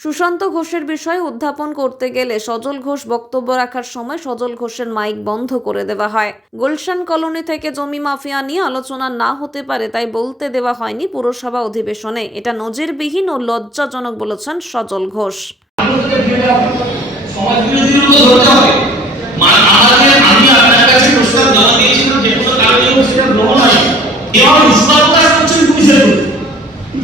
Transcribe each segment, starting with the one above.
সুশান্ত ঘোষের বিষয়ে উত্থাপন করতে গেলে সজল ঘোষ বক্তব্য রাখার সময় সজল ঘোষের মাইক বন্ধ করে দেওয়া হয়। গুলশান কলোনি থেকে জমি মাফিয়া নিয়ে আলোচনা না হতে পারে তাই বলতে দেওয়া হয়নি পুরসভা অধিবেশনে। এটা নজিরবিহীন ও লজ্জাজনক বলেছেন সজল ঘোষ সমাজ বিরোধীদের উপর ধরতে হবে মা- আমাদের আমি আপনার কাছে প্রস্তাব জমা দিয়েছিলাম যে কোনো কারণে হোক সেটা গ্রহণ হয় এবার উষ্মাপ্রকাশ করছেন পুলিশের প্রতি।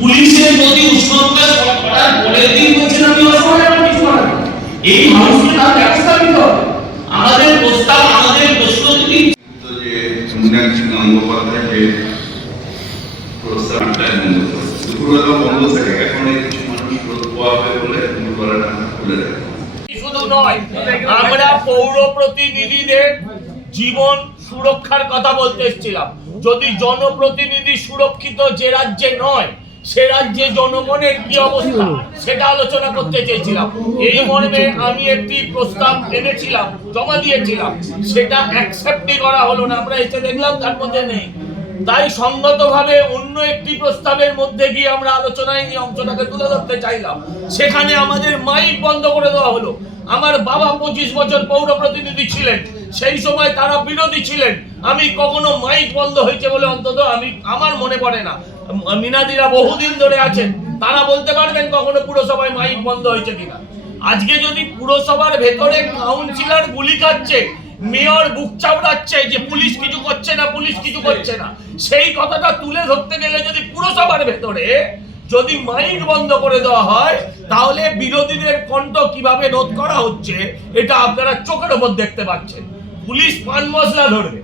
পুলিশের যদি উষ্মাপ্রকাশ করার পরের দিন বলছেন আমি অসহায় আমার কিছু করার নেই। এই মানুষকে তার ব্যবস্থা নিতে হবে আমাদের প্রস্তাব আমাদের প্রশ্ন যদি তো যে দুপুরবেলা বন্ধ থাকে। এখন কিছু মানুষ পোয়াবে বলে দুপুরবেলাটা খুলে আমরা পৌর প্রতিনিধিদের জীবন সুরক্ষার কথা বলতে এসেছিলাম। যদি জনপ্রতিনিধি সুরক্ষিত যে রাজ্যে নয় সে রাজ্যে জনগণের কি অবস্থা? সেটা আলোচনা করতে চেয়েছিলাম। এই মর্মে আমি একটি প্রস্তাব এনেছিলাম জমা দিয়েছিলাম। সেটা অ্যাকসেপ্টই করা হলো না। আমরা এসে দেখলাম তার মধ্যে নেই। তাই সঙ্গতভাবে অন্য একটি প্রস্তাবের মধ্যে গিয়ে আমরা আলোচনায় এই অংশটাকে তুলে ধরতে চাইলাম। সেখানে আমাদের মাইক বন্ধ করে দেওয়া হলো। আমার বাবা পঁচিশ বছর পৌর প্রতিনিধি ছিলেন। সেই সময় তারা বিরোধী ছিলেন। আমি কখনো মাইক বন্ধ হয়েছে বলে অন্তত আমি আমার মনে পড়ে না। মিনাদিরা বহুদিন ধরে আছেন, তারা বলতে পারবেন কখনো পুরসভায় মাইক বন্ধ হয়েছে কিনা। আজকে যদি পুরসভার ভেতরে কাউন্সিলর গুলি খাচ্ছে মেয়র বুক চাপড়াচ্ছে যে পুলিশ কিছু করছে না, পুলিশ কিছু করছে না, সেই কথাটা তুলে ধরতে গেলে যদি পুরসভার ভেতরে যদি মাইক বন্ধ করে দেওয়া হয়, তাহলে বিরোধীদের কণ্ঠ কীভাবে রোধ করা হচ্ছে, এটা আপনারা চোখের ওপর দেখতে পাচ্ছেন। পুলিশ পান মশলা ধরবে।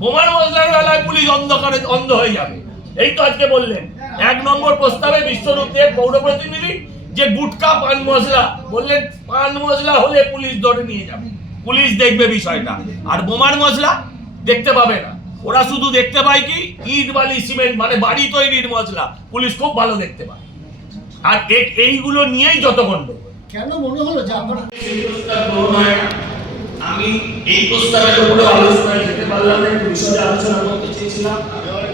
বোমার মশলার বেলায় পুলিশ অন্ধকারে অন্ধ হয়ে যাবে। এই তো আজকে বললেন। এক নম্বর প্রস্তাবে বিশ্বরূপ দেব পৌর প্রতিনিধি যে গুটকা পান মশলা বললেন পান মশলা হলে পুলিশ ধরে নিয়ে যাবে। পুলিশ দেখবে বিষয়টা। আর বোমার মশলা দেখতে পাবে না। ওরা শুধু দেখতে পায় কি? ইট বালি সিমেন্ট মানে বাড়ি তৈরির মশলা। পুলিশ খুব ভালো দেখতে পায়। আর এইগুলো নিয়েই যত কেন মনে হলো যে আপনারা সেই প্রস্তাব গ্রহণ হয় না। আমি এই প্রস্তাবের উপরে আলোচনায় যেতে পারলাম না। একটু বিশদে আলোচনা করতে চেয়েছিলাম।